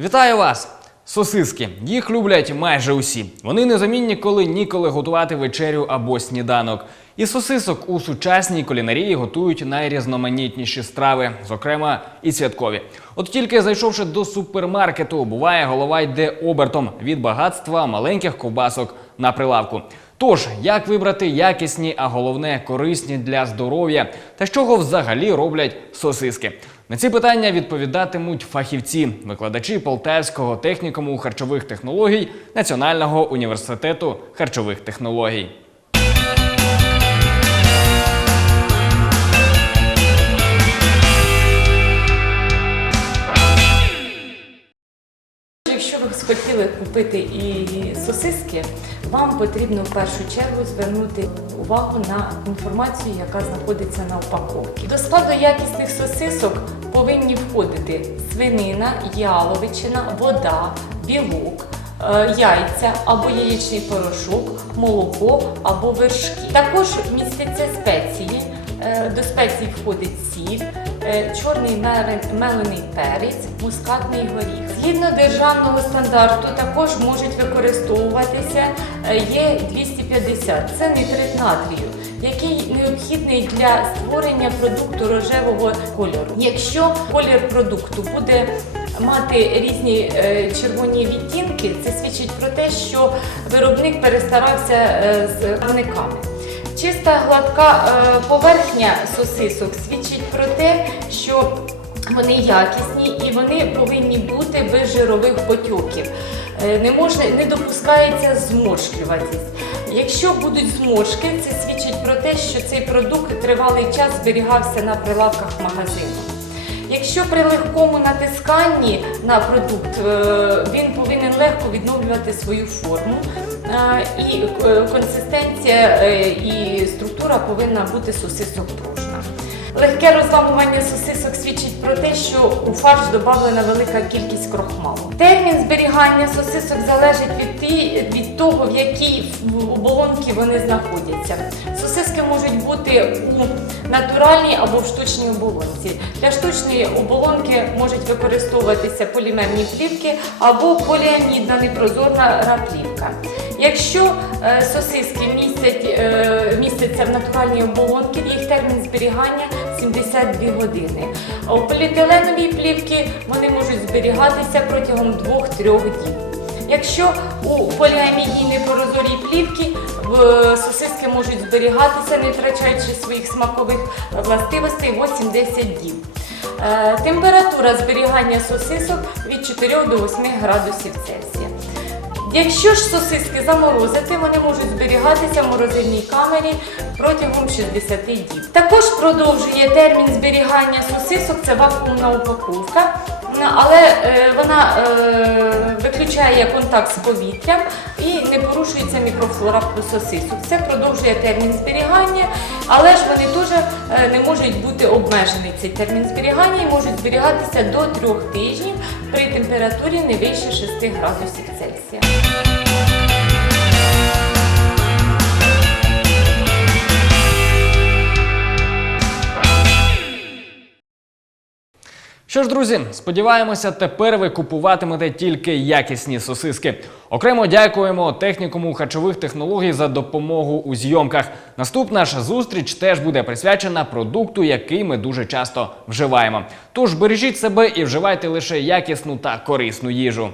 Вітаю вас! Сосиски. Їх люблять майже усі. Вони незамінні, коли ніколи готувати вечерю або сніданок. І сосисок у сучасній кулінарії готують найрізноманітніші страви, зокрема і святкові. От тільки зайшовши до супермаркету, буває голова йде обертом від багатства маленьких ковбасок на прилавку. Тож, як вибрати якісні, а головне корисні для здоров'я, та з чого взагалі роблять сосиски? На ці питання відповідатимуть фахівці, викладачі Полтавського технікуму харчових технологій Національного університету харчових технологій. Купити і сосиски, вам потрібно в першу чергу звернути увагу на інформацію, яка знаходиться на упаковці. До складу якісних сосисок повинні входити свинина, яловичина, вода, білок. е, Яйця або яєчний порошок, молоко або вершки. Також містяться спеції. Е, До спецій входить сіль, чорний мерен- мелений перець, мускатний горіх. Згідно державного стандарту також можуть використовуватися е, є 250 це нитрит натрію, який необхідний для створення продукту рожевого кольору. Якщо колір продукту буде мати різні е, червоні відтінки, це свідчить про те, що виробник перестарався е, з барвниками. Чиста гладка е, поверхня сосисок свідчить про те, що вони якісні і вони повинні бути без жирових потьоків. Е, Не можна не допускається зморшкуватість. Якщо будуть зморшки, це свідчить про те, що цей продукт тривалий час зберігався на прилавках магазину. Якщо при легкому натисканні на продукт е, він повинен легко відновлювати свою форму, і е, консистенція е, і структура повинна бути сосисок пружна. Легке розламування сосисок свідчить про те, що у фарш додана велика кількість крохмалу. Термін зберігання сосисок залежить від, ті, від того, в якій оболонці вони знаходяться. Сосиски можуть бути у натуральній або в штучній оболонці. Для штучної оболонки можуть використовуватися полімерні плівки або поліамідна непрозорна раплівка. Якщо е, сосиски містять, е, містяться в натуральній оболонці, їх термін зберігання 72 години. А у поліетиленовій плівці вони можуть зберігатися протягом 2-3 днів. Якщо у поліамідній прозорій плівці сосиски можуть зберігатися, не втрачаючи своїх смакових властивостей 8-10 днів. Е, Температура зберігання сосисок від 4 до 8 градусів Цельсія. Якщо ж сосиски заморозити, вони можуть зберігатися в морозильній камері протягом 60 діб. Також продовжує термін зберігання сосисок, це вакуумна упаковка, але е, вона е, виключає контакт з повітрям і не порушується мікрофлора сосисок. Це продовжує термін зберігання, але ж вони теж е, не можуть бути обмежені цей термін зберігання і можуть зберігатися до трьох тижнів при температурі не вище 6 градусів Цельсія. Що ж, друзі, сподіваємося, тепер ви купуватимете тільки якісні сосиски. Окремо дякуємо технікуму харчових технологій за допомогу у зйомках. Наступна ж зустріч теж буде присвячена продукту, який ми дуже часто вживаємо. Тож бережіть себе і вживайте лише якісну та корисну їжу.